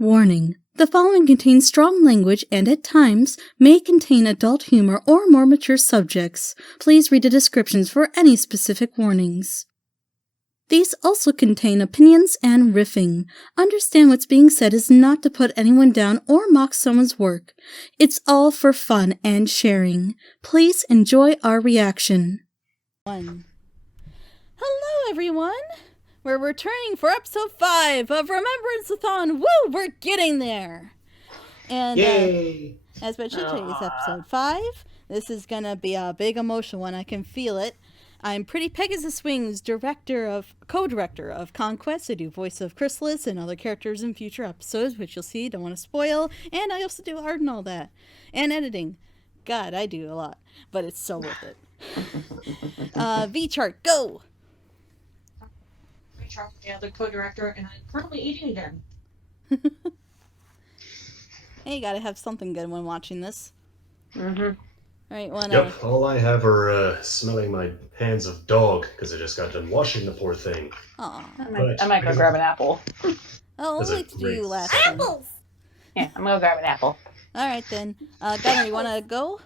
Warning: the following contains strong language and, at times, may contain adult humor or more mature subjects. Please read the descriptions for any specific warnings. These also contain opinions and riffing. Understand what's being said is not to put anyone down or mock someone's work. It's all for fun and sharing. Please enjoy our reaction. Hello, everyone! We're returning for episode 5 of Remembranceathon. Woo! We're getting there! And Yay! As mentioned, today's episode 5. This is gonna be a big emotional one. I can feel it. I'm Pretty Pegasus Wings, co-director of Conquest. I do voice of Chrysalis and other characters in future episodes, which you'll see, don't want to spoil. And I also do art and all that. And editing. God, I do a lot. But it's so worth it. V-Chart, go! The other co-director, and I'm currently eating again. Hey, you gotta have something good when watching this. Mm-hmm. Right, Yep, all I have are smelling my hands of dog, because I just got done washing the poor thing. I might go grab an apple. Oh, I'll wait to do you last. Apples! Yeah, I'm gonna grab an apple. Alright then. Gunner, you wanna go?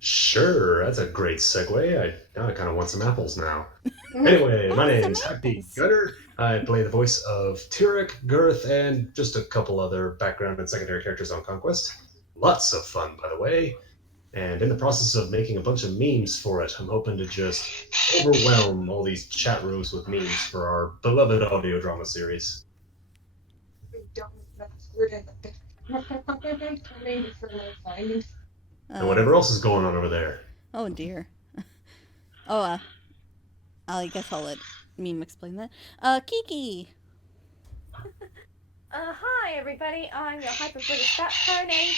Sure, that's a great segue. Now I kind of want some apples now. Anyway, my name's Happy Gunner. I play the voice of Tyrek, Girth, and just a couple other background and secondary characters on Conquest. Lots of fun, by the way. And in the process of making a bunch of memes for it, I'm hoping to just overwhelm all these chat rooms with memes for our beloved audio drama series. And whatever else is going on over there. Oh dear. I guess I'll let Meme explain that. Kiki! Hi everybody, I'm your hyper British Fat Pony.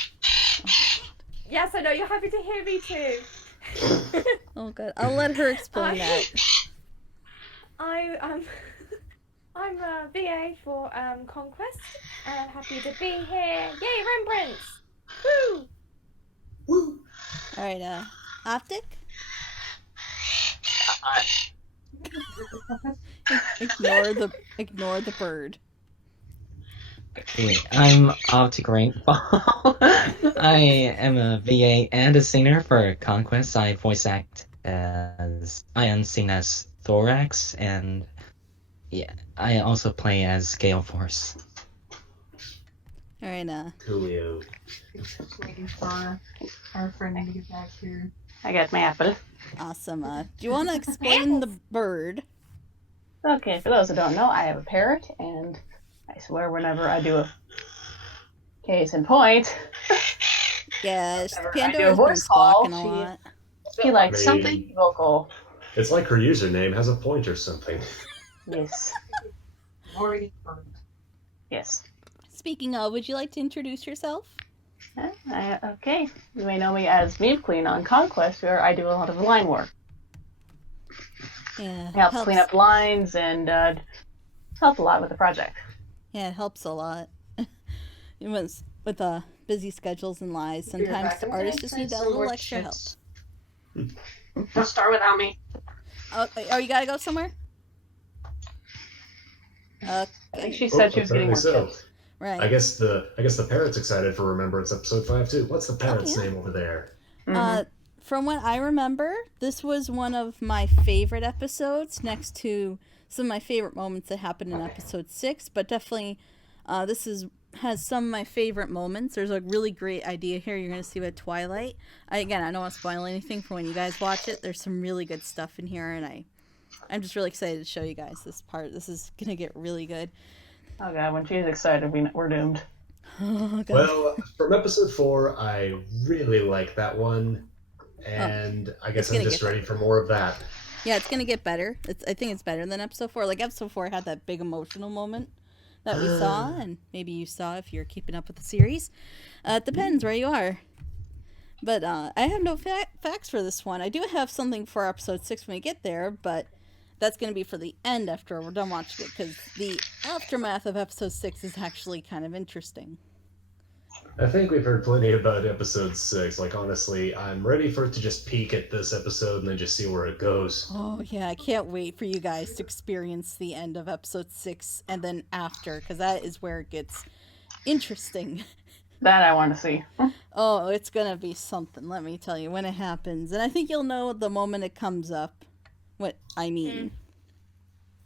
Yes, I know, you're happy to hear me too. Oh god, I'll let her explain that. I'm a VA for Conquest. Happy to be here. Yay, Remembrance! Woo! Woo! Alright, Optic? Ignore the bird. Okay, I'm Optic Rainfall. I am a VA and a singer for Conquest. I voice act as I am seen as Thorax, and yeah, I also play as Gale Force. Alright, Coolio. Just waiting for our friend to get back here. I got my apple. awesome. Do you want to explain the bird? Okay, for those who don't know, I have a parrot, and I swear whenever I do a case in point, Yeah, Whenever I do a Pandora's been voice call, squawking a lot. she likes something vocal. It's like her username has a point or something. Yes. Yes. Speaking of, would you like to introduce yourself? Okay. You may know me as Meme Queen on Conquest, where I do a lot of line work. Yeah, I help clean up lines and help a lot with the project. Yeah, it helps a lot. With busy schedules and lives, sometimes the artists just need that little extra help. Don't start without me. Oh, you gotta go somewhere? I think she said she was getting more tips. Right. I guess the parrot's excited for Remembrance episode 5 too. What's the parrot's name over there? From what I remember, this was one of my favorite episodes, next to some of my favorite moments that happened in episode 6. But definitely, this has some of my favorite moments. There's a really great idea here you're going to see with Twilight. I don't want to spoil anything for when you guys watch it. There's some really good stuff in here, and I'm just really excited to show you guys this part. This is going to get really good. Oh god, when she's excited, we're doomed. Oh, Well, from episode 4, I really like that one, and I guess I'm just ready for more of that. Yeah, it's gonna get better. I think it's better than episode 4. Like, episode 4 had that big emotional moment that we saw, and maybe you saw if you're keeping up with the series. It depends where you are. But I have no facts for this one. I do have something for episode 6 when we get there, but that's going to be for the end after we're done watching it, because the aftermath of episode 6 is actually kind of interesting. I think we've heard plenty about episode 6. Like, honestly, I'm ready for it to just peek at this episode and then just see where it goes. Oh, yeah, I can't wait for you guys to experience the end of episode 6 and then after, because that is where it gets interesting. That I want to see. Oh, it's gonna be something, let me tell you, when it happens. And I think you'll know the moment it comes up what I mean.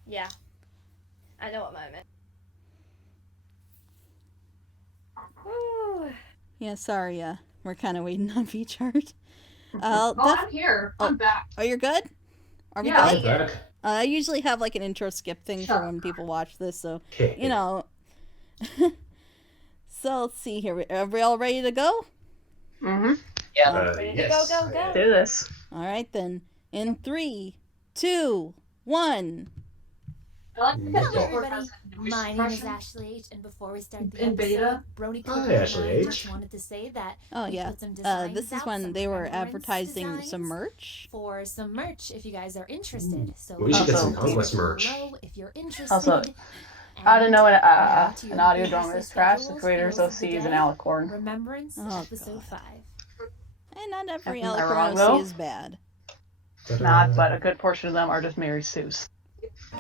Yeah. I know what moment. Ooh. Yeah, sorry, we're kind of waiting on V-Chart. I'm here. I'm back. Oh, you're good? Are we Yeah. good? I'm back. I usually have like an intro skip thing for when people watch this, so, you know. So, let's see here. Are we all ready to go? Mm-hmm. Yeah. Ready Yes. to go. Do this. All right, then. In 3, 2, 1. Hello, everybody. My name is Ashley H, and before we start the In episode, beta? Brony Hi, Cooper and Ashley I H. just wanted to say that Oh, we yeah. put some designs This is out, when some they were Remembrance advertising designs some merch. for some merch if you guys are interested. So We should get some Also- Conquest merch. below if you're interested. Also, And I don't know to an your audio drama previously is trash. The schedules, creators heroes of the Seas and day, Alicorn. Remembrance, Oh, episode God. 5. And not every Am I wrong, Alicorn though? OC is bad. Not, but a good portion of them are just Mary Sue's.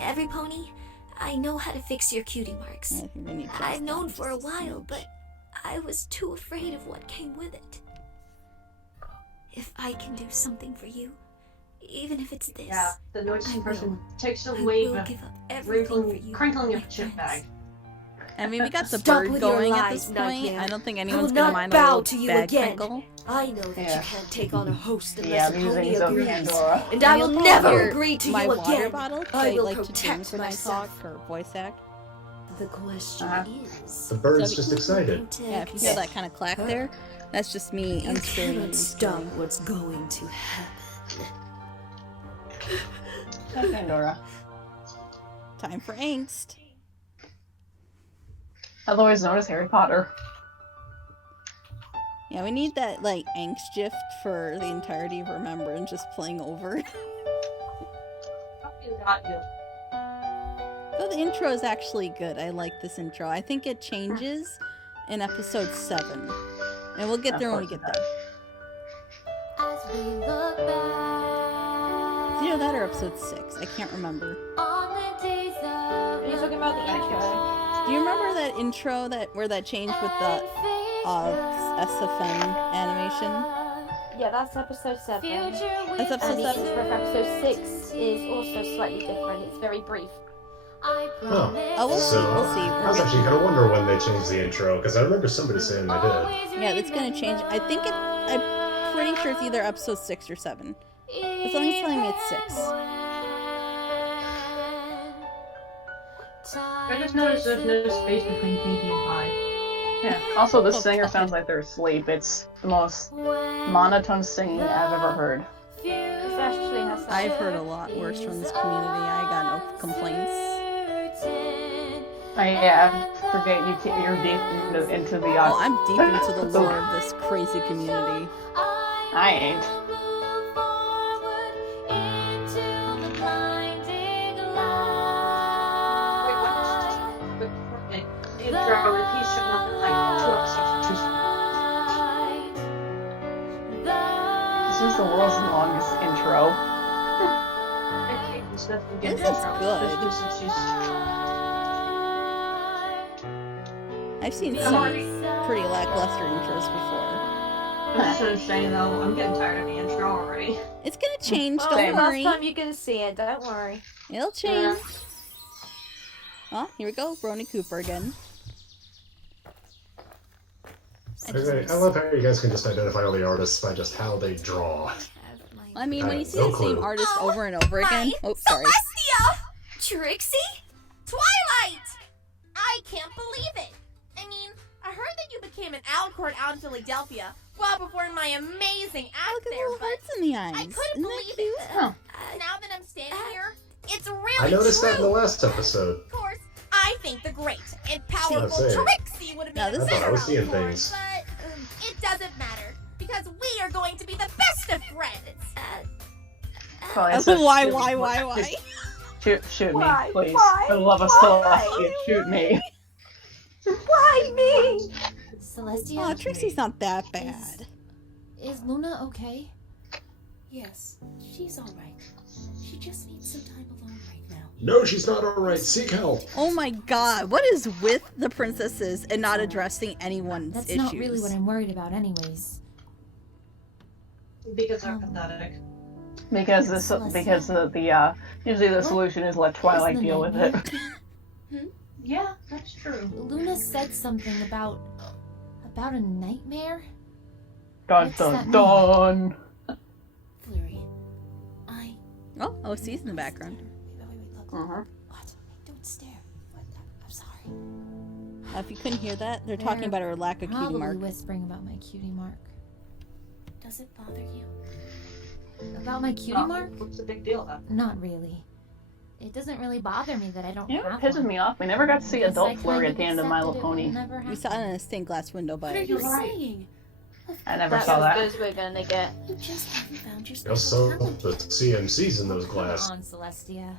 Every pony, I know how to fix your cutie marks. I think we need to I've stop known just for a a while, smidge. but I was too afraid of what came with it. If I can do something for you, even if it's this, Yeah, the noisy I person takes a I wave will of give up everything for you. crinkling your my chip friends. bag. I mean, we got the Stop bird with your going at lies, this point. Nightmare. I don't think I anyone's will gonna not mind a bow little to you bag again. crinkle. I know that Yeah. you can't take on a host Yeah, unless a pony musings of agrees. Pandora. And I will you'll never hear agree to my you water again. bottle, 'cause I I will like to drink protect when myself. I talk or voice act. The question is... The bird's So- just excited. Yeah, if you hear that kind of clack there, that's just me You unscrewing cannot these stop things. what's going to happen. And Pandora. Time for angst. Otherwise known as Harry Potter. Yeah, we need that, like, angst gif for the entirety of Remembrance just playing over. Got you. Though the intro is actually good. I like this intro. I think it changes in episode 7. And we'll get Of there when we course get it there. As we look back It's either that or episode 6. I can't remember. on the days of Are you talking about the intro? Do you remember that intro where that changed with the SFN animation? Yeah, that's episode 7. That's episode And the 7? intro for episode 6 is also slightly different. It's very brief. Oh, we'll see. So, We'll see. I was actually kind of wondering when they changed the intro, because I remember somebody saying they did. Yeah, it's gonna change. I think I'm pretty sure it's either episode 6 or 7. As long as it's telling me it's 6. I just noticed there's no space between Pinky and Pie. Yeah. Also, this Oh, singer God. sounds like they're asleep. It's the most monotone singing I've ever heard. This actually has some... I've heard a lot worse from this community. I got no complaints. Yeah, forget you're deep into the Oh, I'm deep into the lore of this crazy community. I ain't. The intro, if he's showing up in like 2 episodes too soon. This is the world's longest intro. Okay, there's nothing good This is intro. good. This is just... I've seen some pretty lackluster intros before. I'm just gonna say though, I'm getting tired of the intro already. It's gonna change, Oh, don't last worry. time you're gonna see it, don't worry. It'll change. Oh, here we go. Brony Cooper again. Okay, I love how you guys can just identify all the artists by just how they draw. I mean, when you see No the same clue. artist over and over again. Oh, sorry. Trixie? Twilight! I can't believe it! I mean, I heard that you became an Alicorn out in Philadelphia well before my amazing act Look at the there, little but hearts in the eyes. I couldn't Isn't that believe cute? it. Oh. Now that I'm standing here, it's really I noticed true. that in the last episode. Of course, I think the great and powerful See. Trixie would have Now, been this a is- better I was seeing Alicorn, things. but it doesn't matter because we are going to be the best of friends. Probably has to Why? shoot me, Why? please. Why? For the love of Celestia, shoot me. Why me? Celestia, Oh, Trixie's not that bad. is Luna okay? Yes, she's alright. She just needs some time alone right now. No, she's not alright. Seek help. Oh my god, what is with the princesses and not addressing anyone's That's issues? not really what I'm worried about anyways. Because they're pathetic. Because usually the solution is let Twilight deal with it. Yeah, that's true. Luna said something about a nightmare? Dun What's dun that dun! Flurry. Oh, OC's in the background. Wait, look. Uh-huh. What? Don't stare. What? I'm sorry. If you couldn't hear that, they're talking about her lack of cutie Probably mark. whispering about my cutie mark. Does it bother you? About my cutie mark? What's the big deal then? Not really. It doesn't really bother me that I don't You know have what pisses one. me off? We never got to see Because adult I Flurry kind at the of end of My accepted Little it will Pony. never We happen. saw it in a stained glass window, What are but you saying? I never That's saw as that. good as we're gonna get. You just haven't found your You also special talent the yet. CMCs in those Come glass. on, Celestia.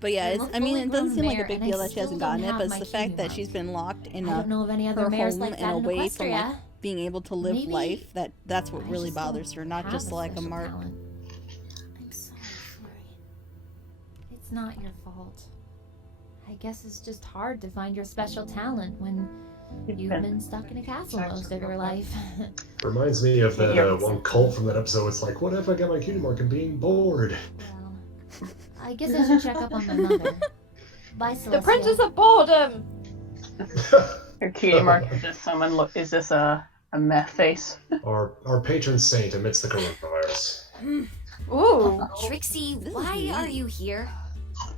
but yeah, I'm it's, a I mean, fully it doesn't grown seem like a mare, big and I deal that she still hasn't don't gotten it, have but it's my the fact cutie that mark. she's been locked in I don't know of any other her mares home like and that in away from like Equestria. being able to live Maybe life. That's what I really just don't bothers her, not have just like a special mark. talent. I'm sorry, Flurry. It's not your fault. I guess it's just hard to find your special talent when you've been stuck in a castle most of your life. Reminds me of that one cult from that episode. It's like, what if I got my cutie mark and being bored? Well, I guess I should check up on my mother. Bye, Celestia. The Princess of Boredom! Your cutie mark is just someone look. Is this a meth face? Our patron saint amidst the coronavirus. Ooh! Trixie, This is why neat. are you here?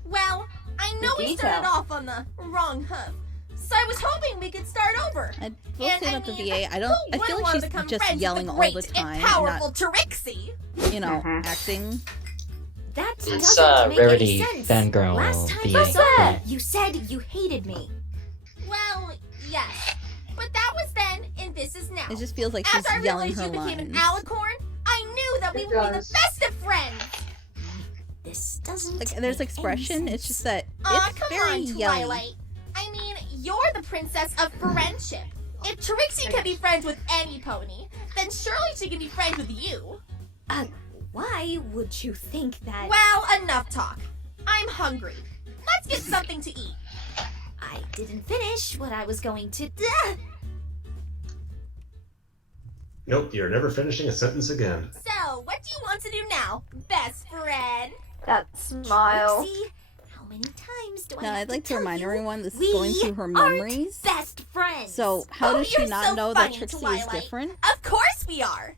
Well, I know The we started detail. off on the wrong hoof, so I was hoping we could start over. I will say about the VA, I Who feel wouldn't like want to she's become just friends yelling with all great the time, and and powerful not, Trixie? acting. That It's doesn't make Rarity any sense. fangirl Last time VA. you said you said you hated me. Well, yes, but that was then, and this is now. It just feels like she's After I yelling realized her you became an lines. alicorn, I knew that we It would be the does. best of friends. This doesn't Like, there's make any expression. It's sense. just that Aw, it's come very on, yelling. Twilight. I mean, you're the princess of friendship. If Trixie can be friends with any pony, then surely she can be friends with you. Why would you think that? Well, enough talk. I'm hungry. Let's get something to eat. I didn't finish what I was going to. Nope, you're never finishing a sentence again. So, what do you want to do now, best friend? That smile. Trixie, how many times do I Now, have I'd like to tell remind you everyone this is we going through her aren't memories. best friends. So, how Oh, does she you're not so know that funny, Trixie is Twilight. different? Of course we are.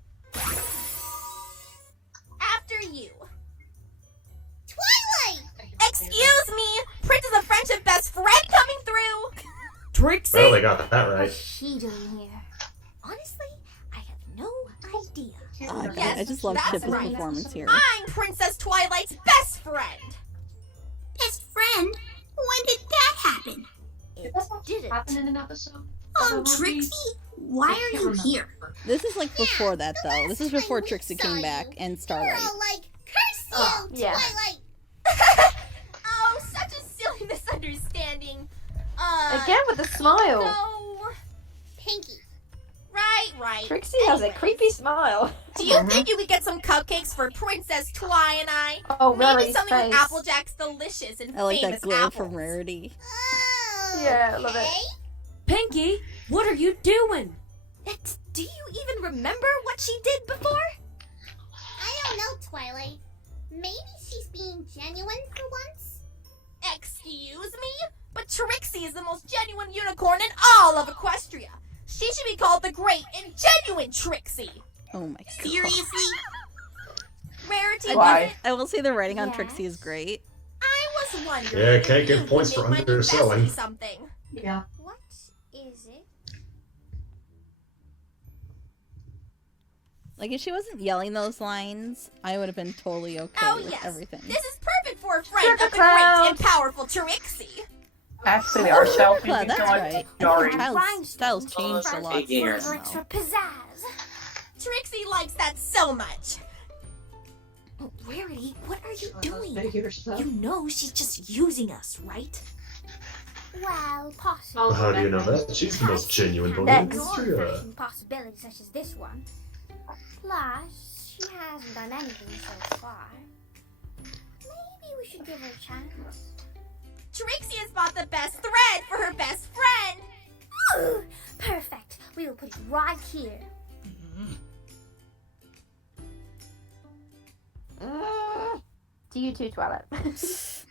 After you. Twilight! Excuse me! Princess of Friendship best friend coming through! Trixie, Well, they got that right. what's she doing here? Honestly, I have no idea. Oh, God, Yes, I just love that's Chip's right. performance here. I'm Princess Twilight's best friend! Best friend? When did that happen? It Does that didn't. happen in an episode? Oh, Trixie, why are you here? This is like before that, though. This is before Trixie came back and Starlight. like, curse you, yeah. Twilight! Oh, such a silly misunderstanding. Again with the smile. No. Pinky. Right. Trixie has a creepy smile. Do you think you could get some cupcakes for Princess Twi and I? Oh, Maybe Rarity's something face. with Applejack's delicious and I like famous that glare apples. from Rarity. Yeah, I love it. Pinky, what are you doing? Do you even remember what she did before? I don't know, Twilight. Maybe she's being genuine for once? Excuse me? But Trixie is the most genuine unicorn in all of Equestria. She should be called the great and genuine Trixie. Oh my god. Seriously? Rarity, Why? was it? I will say the writing on Yes. Trixie is great. I was wondering. Yeah, if can't you give could points make for my new underselling. bestie something. Yeah. What is it? Like, if she wasn't yelling those lines, I would have been totally okay Oh with yes, everything. this is perfect for a friend Sugar of the great clouds. and powerful Trixie. Actually, the art style Yeah, changing that's so much. right. Sorry. Styles changed a lot. Yeah. since now. For pizzazz. Trixie likes that so much. Rarity, what are you doing? Figure stuff. You know she's just using us, right? Well, possibly. How do you know that? She's the most genuine pony in Equestria. Possibilities such as this one. Plus, she hasn't done anything so far. Maybe we should give her a chance. Trixie has bought the best thread for her best friend. Ooh, perfect. We will put it right here. To you too, Twilight.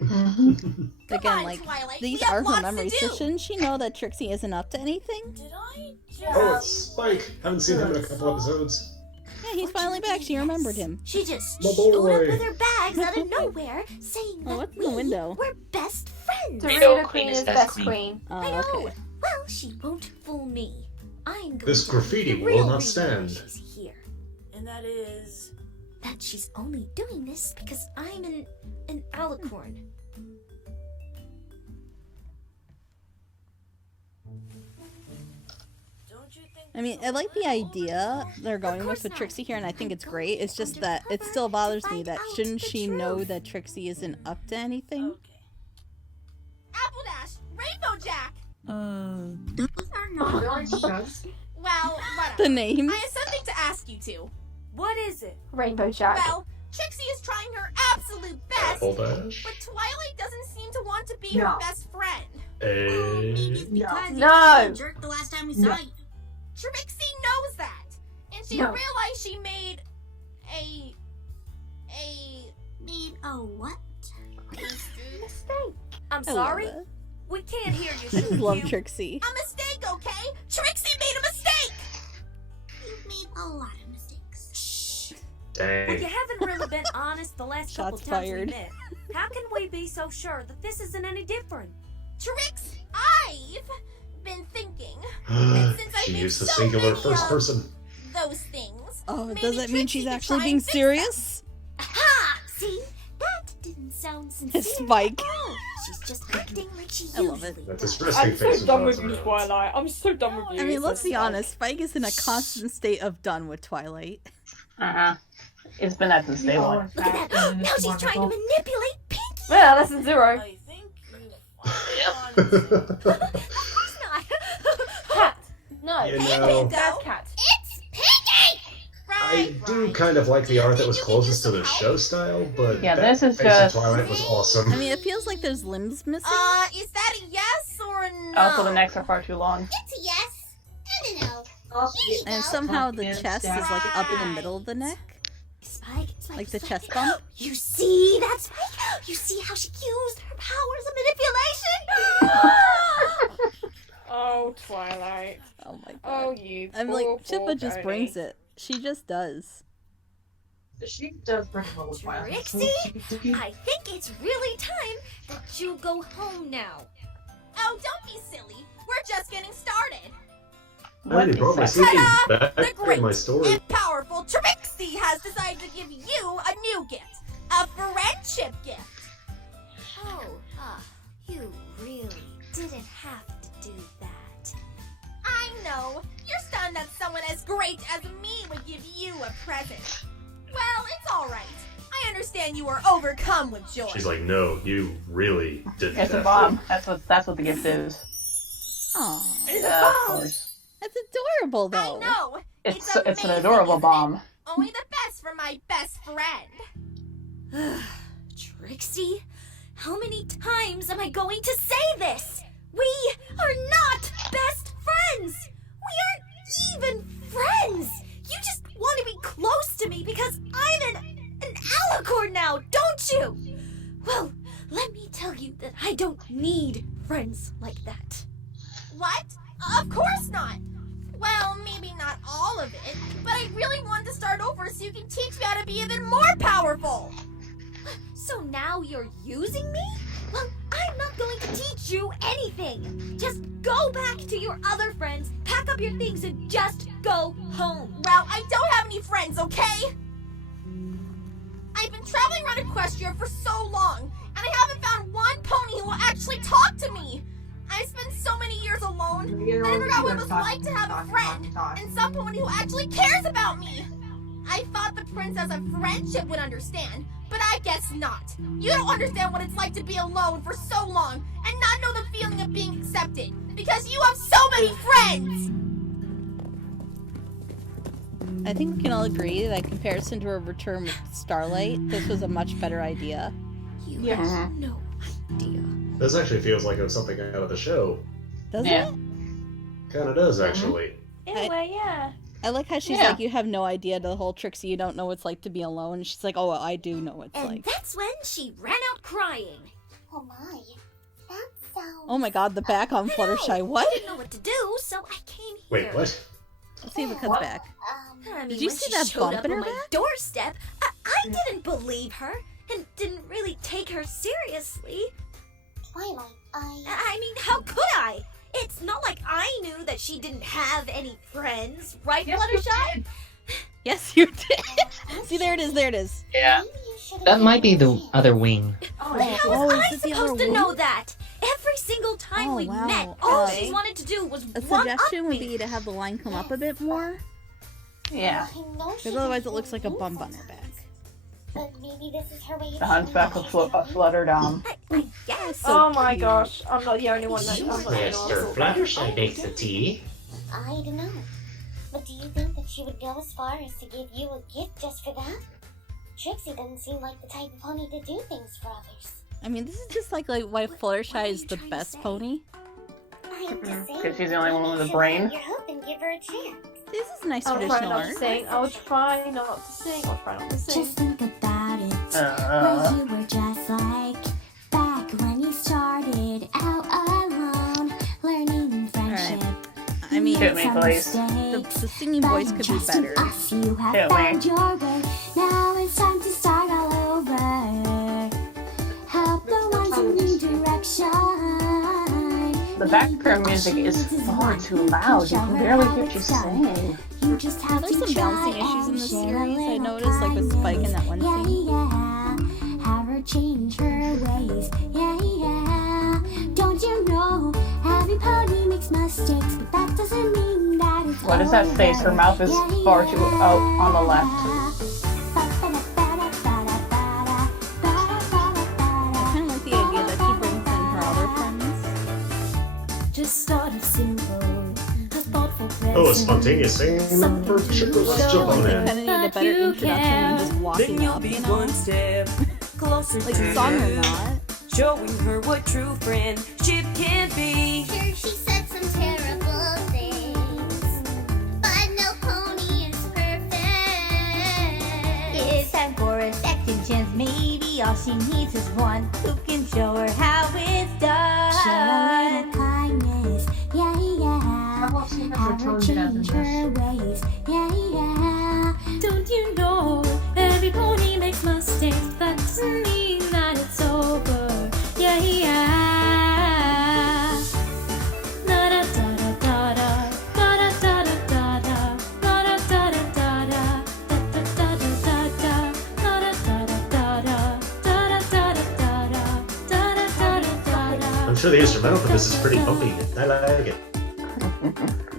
Again, on, like, Twilight, these we have are her lots to memories, do. so shouldn't she know that Trixie isn't up to anything? Did I Oh, it's Spike. Haven't seen him in a couple episodes. Yeah, he's finally back. She remembered him. She just My showed up boy. with her bags out of nowhere, saying Oh, that what's in the window? we're best friends. Dorita Queen is best queen. Oh, I know. okay. Well, she won't fool me. I'm going This to graffiti tell you the will real not reason stand. She's here. And that is... That she's only doing this because I'm an alicorn. Don't you think... I mean, I like the idea they're going Of with course with not. Trixie here, and I think it's I'm great. It's going just that it undercover still bothers to me find that out shouldn't the she know truth. that Trixie isn't up to anything? Okay. Apple Dash, Rainbow Jack. Those are not Really stressed. Well, whatever. The names? I have something to ask you two. What is it? Rainbow Jack. Well, Trixie is trying her absolute best, Apple Dash. but Twilight doesn't seem to want to be No. her best friend. No. Jerk the last time we No. saw you. Trixie knows that, and she No. realized she made a Need a what? Mistake. I'm I love sorry? it. We can't hear you, I just Sugar love Cube. Trixie. a mistake, okay? Trixie made a mistake. You've made a lot of mistakes. Well, you Dang. haven't really been honest the last couple Shots times fired. we met. How can we be so sure that this isn't any different? Trix, I've been thinking that since I She made used the so singular many first of person. those things. Oh, maybe does that mean Trixie she's could actually try being and fix them. serious? Aha! See? That didn't sound sincere. Spike. Oh, she's just acting like she I love it. usually That's does. his resting I'm face. so done with and you, thoughts. Twilight. I'm so done with you. I mean, let's It's be like- honest. Spike is in a constant state of done with Twilight. It's been that since day Oh, one. in Look at fact, that. and Now it's she's trying to wonderful. manipulate Pinky. Yeah, lesson 0. I think you It's not. Cat. No. You Hey, know, That's Cat. It's Pinky! I do kind of like the art that was closest to the show style, but Yeah, that this is face of just- Twilight was awesome. I mean, it feels like there's limbs missing. Is that a yes or a no? Also, the necks are far too long. It's a yes and a no. Also, Here you And go. somehow the Pumpkin chest is like up in the Right. middle of the neck. Spike, Like the Spike. chest bump? You see that, Spike? You see how she used her powers of manipulation? Oh, Twilight. Oh my god. Oh, you. I'm poor, like, poor Chippa just Tony. brings it. She just does. she does bring a little Twilight. Trixie, I think it's really time that you go home now. Oh, don't be silly. We're just getting started. I already brought my CD back The great in my story. and powerful Trixie has decided to give you a new gift. A friendship gift. Oh, you really didn't have to do that. I know. You're stunned that someone as great as me would give you a present. Well, it's alright. I understand you are overcome with joy. She's like, no, you really did It's a that. bomb. That's what the gift is. Aww. Yeah, of course. That's adorable, I though. know. It's an amazing, adorable isn't it? bomb. Only the best for my best friend. Trixie, how many times am I going to say this? We are not best friends! We aren't even friends! You just want to be close to me because I'm an alicorn now, don't you? Well, let me tell you that I don't need friends like that. What? Of course not. Well, maybe not all of it, but I really wanted to start over so you can teach me how to be even more powerful. So now you're using me? Well, I'm not going to teach you anything. Just go back to your other friends, pack up your things, and just go home. Well, I don't have any friends, okay? I've been traveling around Equestria for so long, and I haven't found one pony who will actually talk to me. I spent so many years alone, that I forgot what it was like to have a friend, and some pony who actually cares about me. I thought the Princess of Friendship would understand, but I guess not. You don't understand what it's like to be alone for so long and not know the feeling of being accepted, because you have so many friends! I think we can all agree that in comparison to her return with Starlight, this was a much better idea. You Yes. have no idea. This actually feels like it was something out of the show. Does Yeah. it? Kind of does, actually. In a way, yeah. I like how she's Yeah. like, you have no idea, the whole Trixie, you don't know what it's like to be alone. And she's like, oh, I do know what it's And like. that's when she ran out crying. Oh my, that sounds... Oh my god, the back on Fluttershy. What? I didn't know what to do, so I came here. Wait, what? Let's see if it comes back. I mean, Did you when see she that showed bump up in on her my back? doorstep, I didn't believe her and didn't really take her seriously. Twilight, I mean, how could I? It's not like I knew that she didn't have any friends, right, Fluttershy? Yes, you did. See, there it is, there it is. Yeah. That might be the other wing. How oh, was is I it the supposed other to one? know that? Every single time Oh, we wow. met, all Uh, she wanted to do was A one up suggestion would me. be to have the line come up a bit more, Yeah. because otherwise it looks like a bump on her back. But maybe this is her way of The Hunchback of Flutterdom. I guess. So Oh my cute. gosh, I'm not the only one that Mr. Fluttershy makes the tea. I don't know. But do you think that she would go as far as to give you a gift just for that? Trixie doesn't seem like the type of pony to do things for others. I mean, this is just like why Fluttershy is the best pony. I'm just saying. Because she's the only one with a you should brain. let Your hope and give her a chance. This is nice I'll try traditional not to art. sing. I'll try not to sing. I'll try not to sing. Just think about it. Uh. Where you were just like back when you started out alone, learning friendship. I mean, Hit me, please. the singing voice could be better. Us, you have Hit me. found your way. Now it's time to start all over. Help the ones in new direction. The background music is far too loud. You can barely hear what you saying. You just have There's to some try balancing issues in and this share a series. I little noticed, like with Spike in that one yeah, scene. yeah. Have her change her ways. Yeah, yeah. Don't you know every pony makes mistakes, but that doesn't mean that it's What does that face? Her mouth is far too out on the left. I kind of like the idea that she brings in her other friends. Just start off simple. A thoughtful Oh, a spontaneous singing number? Sure, let's jump on They in. kind of need a better introduction than just walking up, you know? One step closer Like to song or her, not. showing her what true friendship can be. Sure, she said some terrible things, but no pony is perfect. It's time for a second chance. Maybe all she needs is one who can show her how it's done. Show a little kindness, yeah, yeah. Have her change her ways, yeah, yeah. Don't you know every pony makes mistakes? That doesn't mean that it's over, yeah, yeah. Da da da da da da da da da da da da da da I'm sure the instrumental for this is pretty bumpy. I like it. I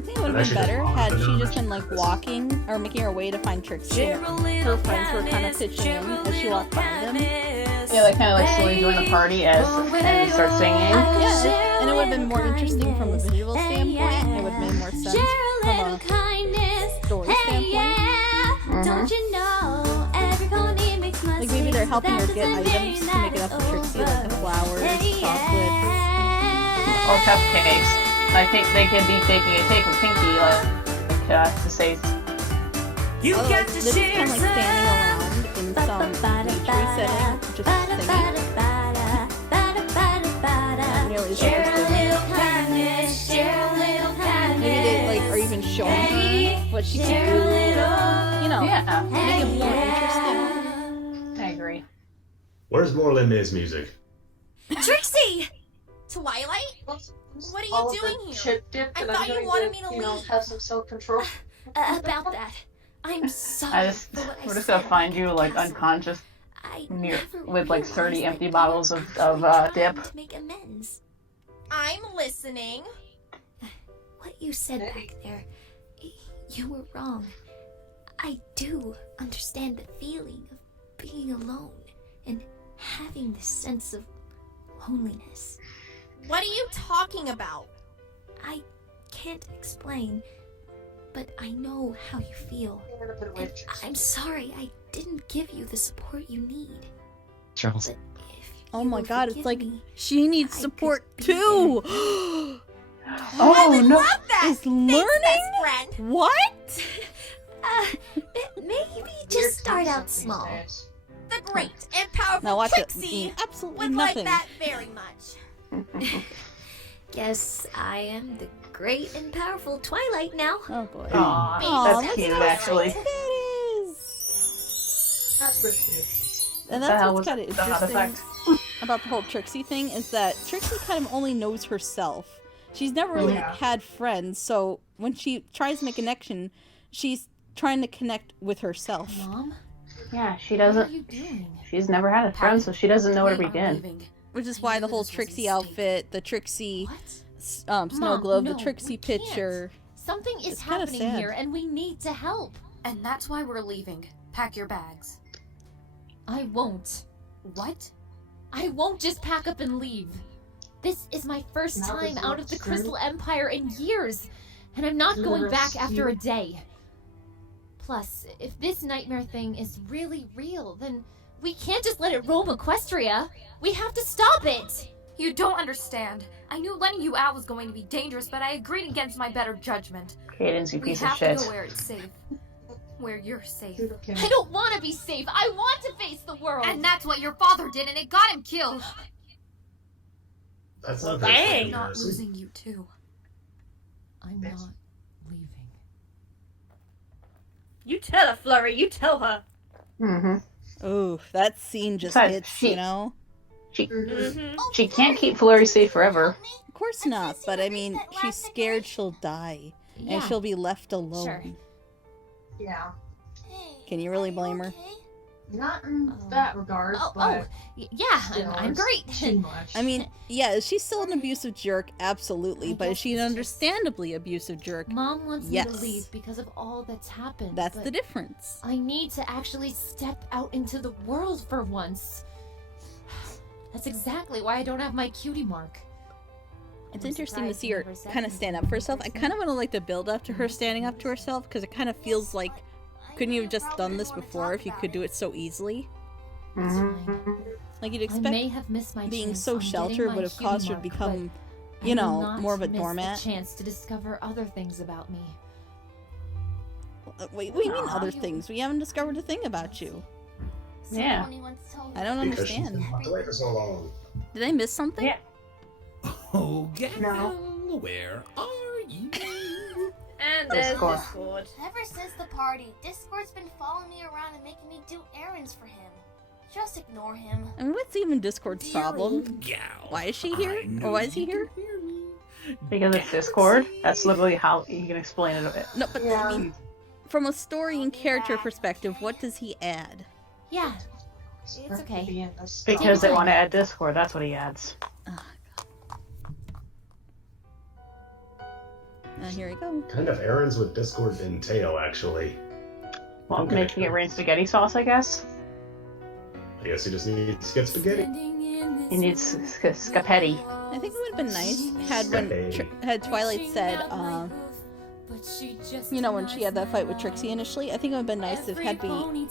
think it would have been better had she just been like walking or making her way to find Trixie. And her friends were kind of pitching in as she walked by them. Yeah, they kind of like slowly join the party as they start singing. Yeah, and it would have been more interesting from a visual standpoint. It would have made more sense from a story standpoint. Don't you know every pony makes mistakes? Like maybe they're helping her but get that doesn't items mean to make it that up it's for Trixie, like the over. flowers, chocolates. Or cupcakes. I think they could be taking a cake with Pinky, to say. You got Otherwise, to they're just share kind of like standing around in some nature setting, just singing. Not nearly as Share a interesting. little kindness, share a little kindness. Maybe they like are even showing her what she can do. You know, Yeah. make it more interesting. I agree. Where's Morlin music? Trixie! Twilight? What are you doing here? Chip dip, I and thought I'm you going wanted me to you know, leave. have some self-control. About that, I'm sorry for what I We're just said. gonna find you like unconscious I near never with like realized 30 that empty you bottles of dip. to make amends. I'm listening. What you said back there, you were wrong. I do understand the feeling of being alone and having this sense of loneliness. What are you talking about? I can't explain, but I know how you feel. And I'm sorry I didn't give you the support you need. Charles. But if Oh my god, it's like she needs support too. Oh no! Love that. Is learning? Best friend. What? Maybe just start out small. The great and powerful Now watch it. Trixie Absolutely would nothing. like that very much. Guess I am the great and powerful Twilight now. Oh boy. Aw, that's cute, actually. It is. That's pretty cute. And The that's hell what's was kind of the sound interesting about the whole Trixie thing is that Trixie kind of only knows herself. She's never really had friends, so when she tries to make a connection, she's trying to connect with herself. Mom? Yeah, she What are doesn't. you doing? She's never had a friend, so she doesn't know where to begin. Which is why the whole Trixie outfit, the Trixie snow Mom, globe, no, the Trixie we can't. picture. Something is It's kinda happening sad. here, and we need to help. And that's why we're leaving. Pack your bags. I won't. What? I won't just pack up and leave. This is my first Now time this out of looks the good. Crystal Empire in years, and I'm not going back after a day. Plus, if this nightmare thing is really real, then we can't just let it roam Equestria. We have to stop it! You don't understand. I knew letting you out was going to be dangerous, but I agreed against my better judgment. Cadence, you We piece of have shit. to go where it's safe. Where you're safe. I don't want to be safe. I want to face the world. And that's what your father did, and it got him killed. That's not I'm very not funny, losing you too. I'm not leaving. You tell her, Flurry. You tell her. Mm-hmm. Ooh, that scene just Besides, hits, she- you know? She can't keep Flurry safe forever. Of course not, but I mean, she's scared she'll die. And Yeah. she'll be left alone. Sure. Yeah. Can you really blame her? Not in that regard, but Yeah, I'm it's great. too much. I mean, yeah, is she still an abusive jerk? Absolutely. But is she an understandably abusive jerk? Mom wants Yes. me to leave because of all that's happened. That's but the difference. I need to actually step out into the world for once. That's exactly why I don't have my cutie mark. It's I'm interesting to surprised see you her never said kind of stand up for herself. I kind of want to like the build up to her standing up to herself because it kind of feels like, couldn't you have just done this before if you could do it so easily? Like you'd I may expect have missed my being chance so on getting sheltered my would have cutie caused her to mark, become, but you I will know, not more of a miss doormat. the chance to discover other things about me. Wait, what do you mean other things? We haven't discovered a thing about you. Yeah. I don't Because she's understand. been locked away for so long. Did I miss something? Yeah. Oh, gal, No. where are you? And there's Discord. Discord. Ever since the party, Discord's been following me around and making me do errands for him. Just ignore him. I mean, what's even Discord's problem? Gal, Why is she here? I know Or why is he you here? can hear me. Because it's Discord. That's literally how you can explain it. No, but I mean, from a story and character perspective, what does he add? Yeah, it's okay. Because they want to add Discord, that's what he adds. Here we go. Kind of errands would Discord entail, actually. Well, Okay. making it rain spaghetti sauce, I guess. I guess he just needs to get spaghetti. He needs scapetti. I think it would have been nice had had Twilight said, you know, when she had that fight with Trixie initially. I think it would have been nice if had we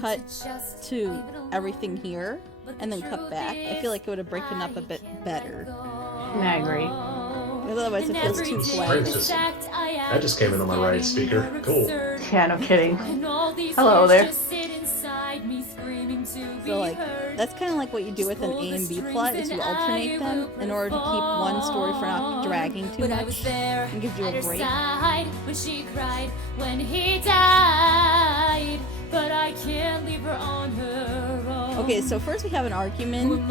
cut to everything here and then cut back. I feel like it would have broken up a bit better. I agree. Because otherwise it feels too flat. That just came in on my right speaker. Cool. Yeah, no kidding. Hello there. So like, that's kind of like what you do with an A and B plot, is you alternate them in order to keep one story from not dragging too much and gives you a break. When she cried when he died, but I can't leave her on her own. Okay, so first we have an argument,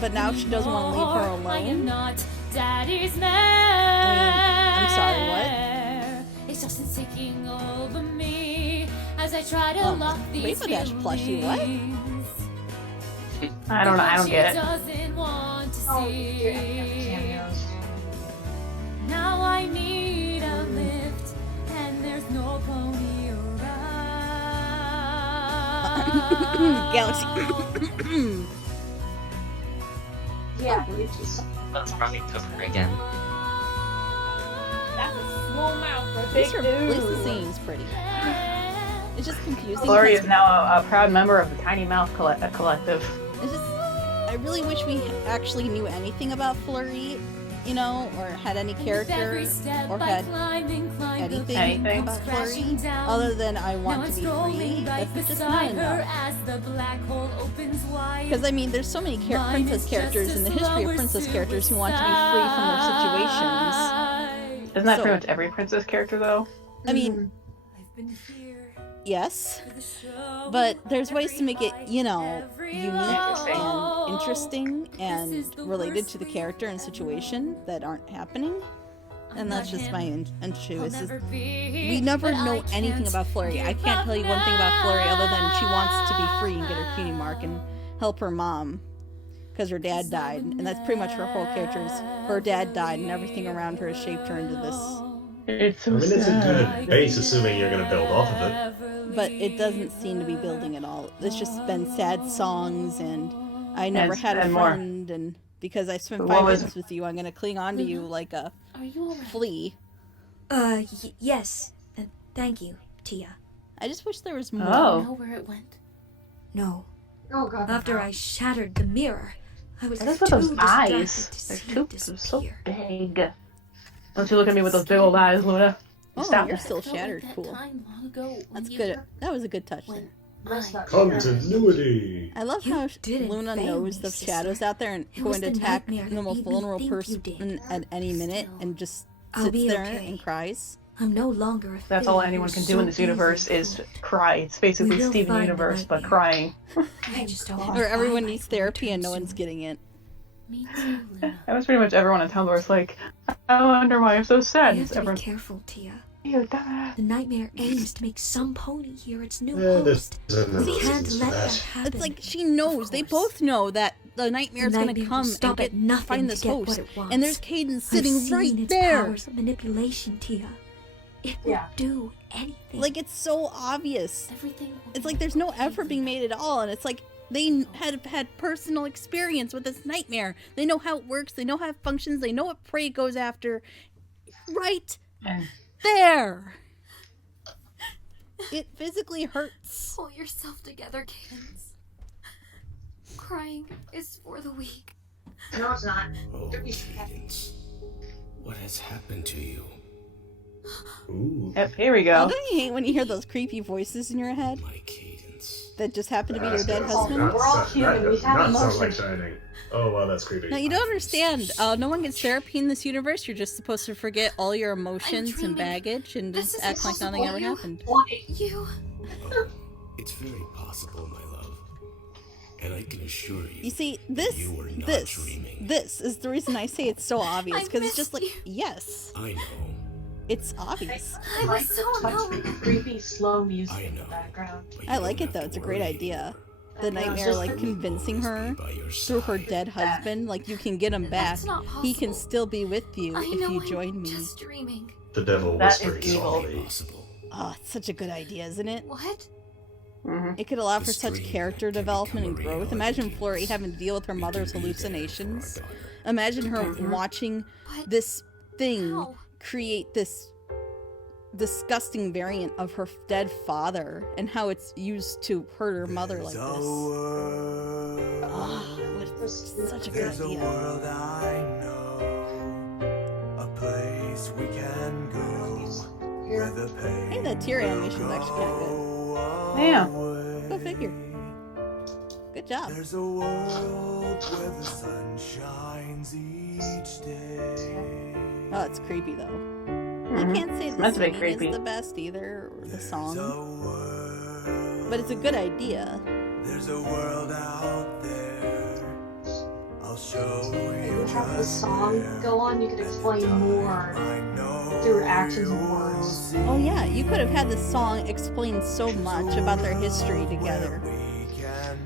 but now she doesn't want to leave her alone. Daddy's man. I'm sorry, what? It's just taking over me as I try to lock these Rainbow Dash plushie, what? I don't know, I don't get it. Doesn't want to see. Now I need a lift, and there's no pony around. Galaxy. Yeah, That's probably took her again. That's a small mouth for a At big least the dude. scene's pretty. It's just confusing. Glory is 'cause now a proud member of the Tiny Mouth Collective. It's just I really wish we actually knew anything about Flurry, you know, or had any character, or had anything about Flurry, other than I want to be free. That's just not enough. Because, I mean, there's so many princess characters in the history of princess characters who want to be free from their situations. Isn't that pretty much every princess character, though? I mean, yes, but there's ways to make it, you know, unique and interesting and related to the character and situation that aren't happening. And that's just my issue. We never know anything about Flurry. I can't tell you one thing about Flurry other than she wants to be free and get her cutie mark and help her mom because her dad died. And that's pretty much her whole character is her dad died and everything around her has shaped her into this. It's a good base, assuming you're going to build off of it. But it doesn't seem to be building at all. It's just been sad songs, and I never had a friend, and because I spent 5 minutes with you, I'm going to cling on to you like a flea. Yes. Thank you, Tia. I just wish there was more. Oh. Know where it went? No. Oh god. After I shattered the mirror, I was too with those distracted eyes. to see They're it so disappear. big. Don't you look at me with those big old eyes, Luna. Oh, Stop. you're still shattered. Cool. That's good. That was a good touch there. Continuity. I love how Luna knows the shadows out there and going to attack the most vulnerable person at any minute and just sits there and cries. I'm no longer. That's all anyone can do in this universe is cry. It's basically Steven Universe, but crying. I just don't. Or everyone needs therapy and no one's getting it. Me too, Luna. That was pretty much everyone in Tumblr. It's like, I wonder why I'm so sad. You have to be careful, Tia. The nightmare aims to make some pony hear its new host. We can't let that happen. It's like she knows. They both know that the nightmare's going to come and find this host. And there's Caden sitting right there. Powers of manipulation, Tia. It will do anything. Like, it's so obvious. It's like there's no effort being made at all, and it's like they had personal experience with this nightmare. They know how it works. They know how it functions. They know what prey goes after. Right there. It physically hurts. Pull yourself together, Cadence. Crying is for the weak. No, it's not. Oh, Cadence. What has happened to you? Ooh. Yep, here we go. Oh, don't you hate when you hear those creepy voices in your head? That just happen to be your dead husband? We're all human. We have sound like emotions. Shining. Oh, wow, that's creepy. No, you don't understand. No one gets therapy in this universe. You're just supposed to forget all your emotions and baggage and just act like nothing ever happened. You. Oh, it's very possible, my love. And I can assure you. You see, this is the reason I say it's so obvious, because it's just like, yes. I know. It's obvious. I like the creepy slow music in the background. I like it though. It's a great idea. The nightmare, like, convincing her through her dead husband, like, you can get him back. He can still be with you if you join me. Just dreaming. The devil whispering softly. Oh, it's such a good idea, isn't it? What? It could allow for such character development and growth. Imagine Flurry having to deal with her mother's hallucinations. Imagine her watching this thing create this disgusting variant of her dead father and how it's used to hurt her mother like this. Oh, it's such a good idea. Hey, that tear animation is actually kind of good. Yeah. Go figure. Good job. There's a world where the sun shines each day. Oh, it's creepy though. I can't say the singing is the best either, or the song, but it's a good idea. There's a world out there. I'll show you. If you have the song go on, you could explain more through actions and words. Oh yeah, you could have had the song explain so much about their history together.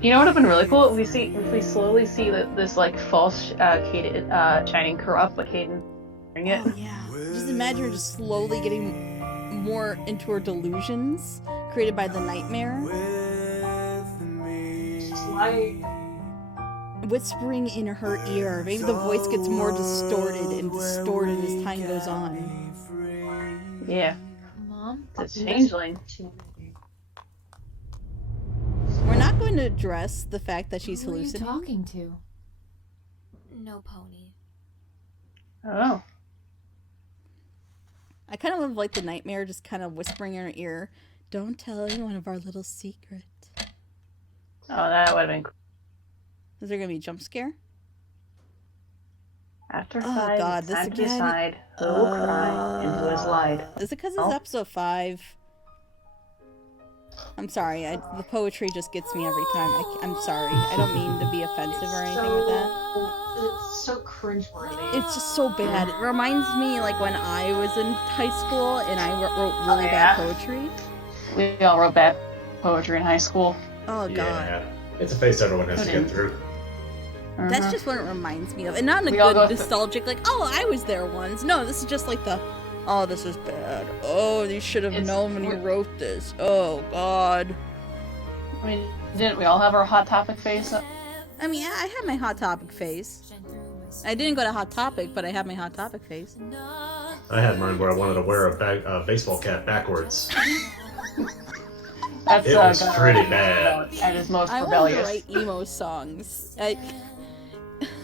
You know what would have been really cool? If we slowly see that this like false Caden, Shining corrupt, but Caden bring it. Oh yeah. Just imagine her just slowly getting more into her delusions created by the nightmare. Whispering in her ear. Maybe the voice gets more distorted and distorted as time goes on. Yeah. Mom? It's a changeling. We're not going to address the fact that she's Who are you hallucinating. talking to? no pony. Oh. I kind of would have liked the nightmare just kind of whispering in her ear, "Don't tell anyone of our little secret." Oh, that would have been cool. Is there going to be a jump scare? After Oh, 5, God, it's this time to again? decide who will cry into his light. Is it because Oh. it's episode 5? I'm sorry, the poetry just gets me every time. I'm sorry. I don't mean to be offensive or anything with that. It's so cringeworthy. It's just so bad. It reminds me like when I was in high school and I wrote really bad poetry. We all wrote bad poetry in high school. Oh, God. Yeah, it's a phase everyone has to get through. That's just what it reminds me of. And not in a We all good, go nostalgic, like, oh, I was there once. No, this is just like oh, this is bad. Oh, you should have known when you wrote this. Oh, God. I mean, didn't we all have our Hot Topic phase? I mean, I had my Hot Topic phase. I didn't go to Hot Topic, but I had my Hot Topic phase. I had mine where I wanted to wear a baseball cap backwards. It was pretty bad. At his most I rebellious. wanted to write emo songs.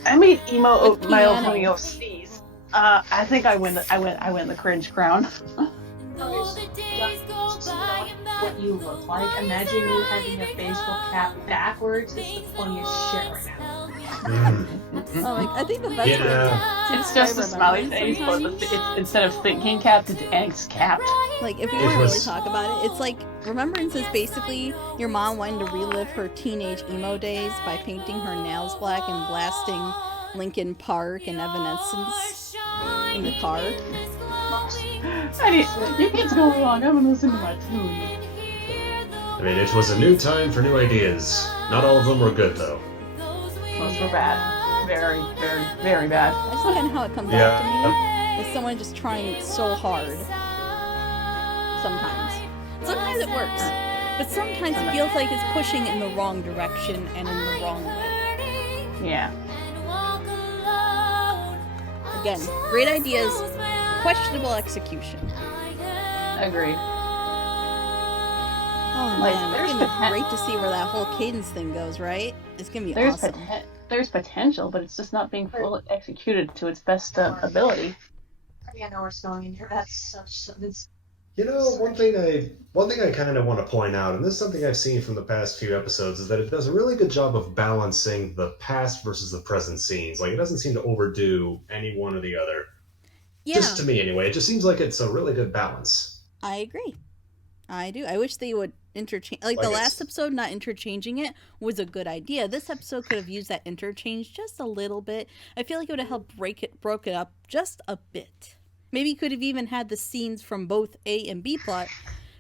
I made emo With My Old piano. Pony sneeze. I think I win the cringe crown. What you look like. Imagine you having a baseball cap backwards. It's the funniest shit right now. Oh, I think the best way to It's just a smiley face, but instead of thinking capped, it's angst capped. Like, if we want to really talk about it, it's like Remembrance is basically your mom wanting to relive her teenage emo days by painting her nails black and blasting Linkin Park and Evanescence in the car. You kids go along, I'm gonna listen to my tune. I mean, it was a new time for new ideas. Not all of them were good, though. Most were bad. Very, very, very bad. That's kind of how it comes out to me. Is someone just trying so hard. Sometimes. Sometimes it works. But sometimes it feels like it's pushing in the wrong direction and in the wrong way. Yeah. Again, great ideas, questionable execution. Agreed. Oh man, it's gonna be great to see where that whole cadence thing goes, right? It's gonna be awesome. There's potential, but it's just not being fully executed to its best ability. I know where it's going in here. That's such. You know, one thing I kind of want to point out, and this is something I've seen from the past few episodes, is that it does a really good job of balancing the past versus the present scenes. Like, it doesn't seem to overdo any one or the other. Yeah. Just to me, anyway. It just seems like it's a really good balance. I agree. I do. I wish they would interchange. Like the last episode, not interchanging it was a good idea. This episode could have used that interchange just a little bit. I feel like it would have helped broke it up just a bit. Maybe you could have even had the scenes from both A and B plot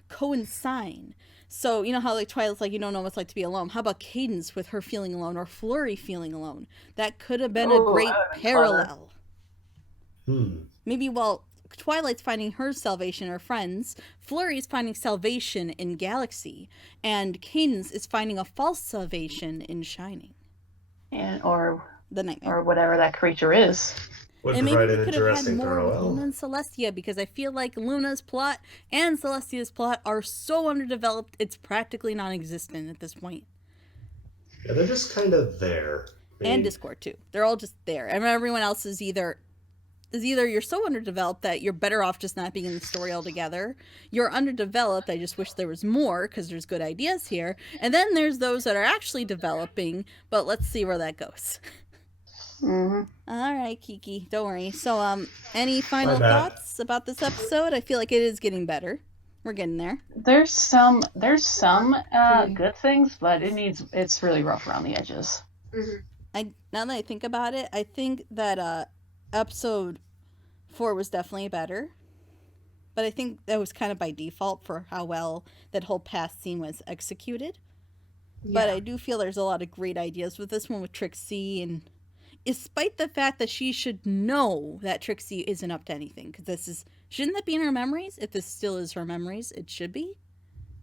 coincide. So, you know how like Twilight's like, you don't know what it's like to be alone. How about Cadence with her feeling alone or Flurry feeling alone? That could have been a great parallel. Maybe while Twilight's finding her salvation in her friends, Flurry's finding salvation in Galaxy, and Cadence is finding a false salvation in Shining. Or the nightmare. Or whatever that creature is. And maybe we could have had more with Luna and Celestia, because I feel like Luna's plot and Celestia's plot are so underdeveloped, it's practically non-existent at this point. Yeah, they're just kind of there. And Discord, too. They're all just there. And everyone else is either you're so underdeveloped that you're better off just not being in the story altogether. You're underdeveloped, I just wish there was more, because there's good ideas here. And then there's those that are actually developing, but let's see where that goes. Mm-hmm. All right, Kiki, don't worry. So, any final thoughts about this episode? I feel like it is getting better. We're getting there. There's some good things, but it's really rough around the edges. Now that I think about it, I think that episode 4 was definitely better. But I think that was kind of by default for how well that whole past scene was executed. Yeah. But I do feel there's a lot of great ideas with this one with Trixie, and despite the fact that she should know that Trixie isn't up to anything, because shouldn't that be in her memories? If this still is her memories, it should be.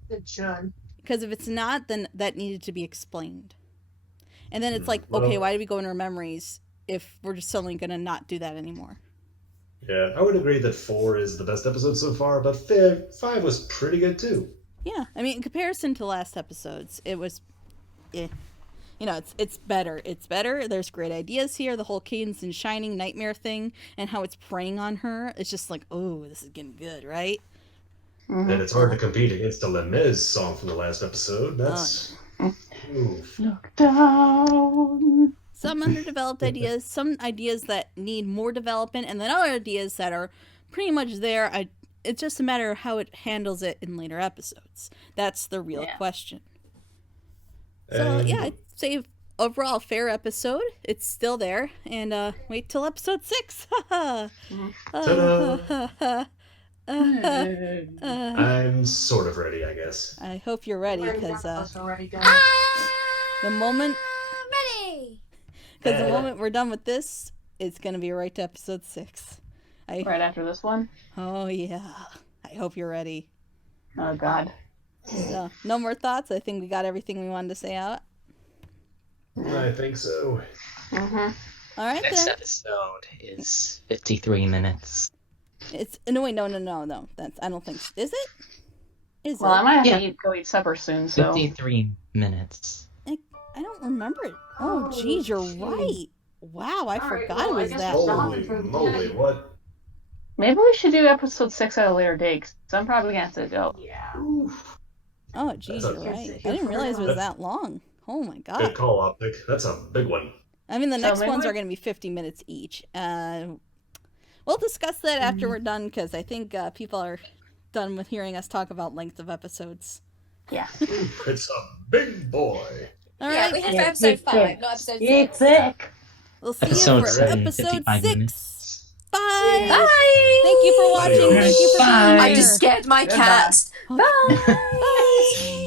It should. Because if it's not, then that needed to be explained. And then it's like, okay, why do we go in her memories if we're just suddenly going to not do that anymore? Yeah, I would agree that 4 is the best episode so far, but 5 was pretty good too. Yeah, I mean, in comparison to last episodes, it was you know, it's better. It's better. There's great ideas here. The whole Cadence and Shining nightmare thing and how it's preying on her. It's just like, oh, this is getting good, right? And it's hard to compete against the Les Mis song from the last episode. That's... Oof. Look down. Some underdeveloped ideas, some ideas that need more development, and then other ideas that are pretty much there. It's just a matter of how it handles it in later episodes. That's the real question. So, yeah, I'd say overall fair episode. It's still there. And wait till episode 6. I'm sort of ready, I guess. I hope you're ready, because the moment... ready! Because the moment we're done with this, it's going to be right to episode 6. Right after this one? Oh, yeah. I hope you're ready. Oh, God. So, no more thoughts? I think we got everything we wanted to say out. I think so. All right, Next then. episode is 53 minutes. It's no, wait, no. That's I don't think. Is it? Is Well, it? I might have to go eat supper soon, so... 53 minutes. I don't remember it. Oh, geez, you're right. Wow, I forgot it was that Holy long. moly, what? Maybe we should do episode 6 at a later date, because I'm probably going to have to go. Yeah. Oh, geez, you're right. I didn't realize it was that long. Oh, my God. Good call, Optic. That's a big one. I mean, the So next maybe ones we- are going to be 50 minutes each. We'll discuss that after we're done, because I think people are done with hearing us talk about length of episodes. Yeah. It's a big boy. All Yeah, right. we have for episode 5, not episode 6. It's thick. We'll see Episode you for 7, episode 55 6. minutes. Bye. Bye! Thank you for watching. Thank you for being Bye. here. I just scared my cat. Bye. Bye.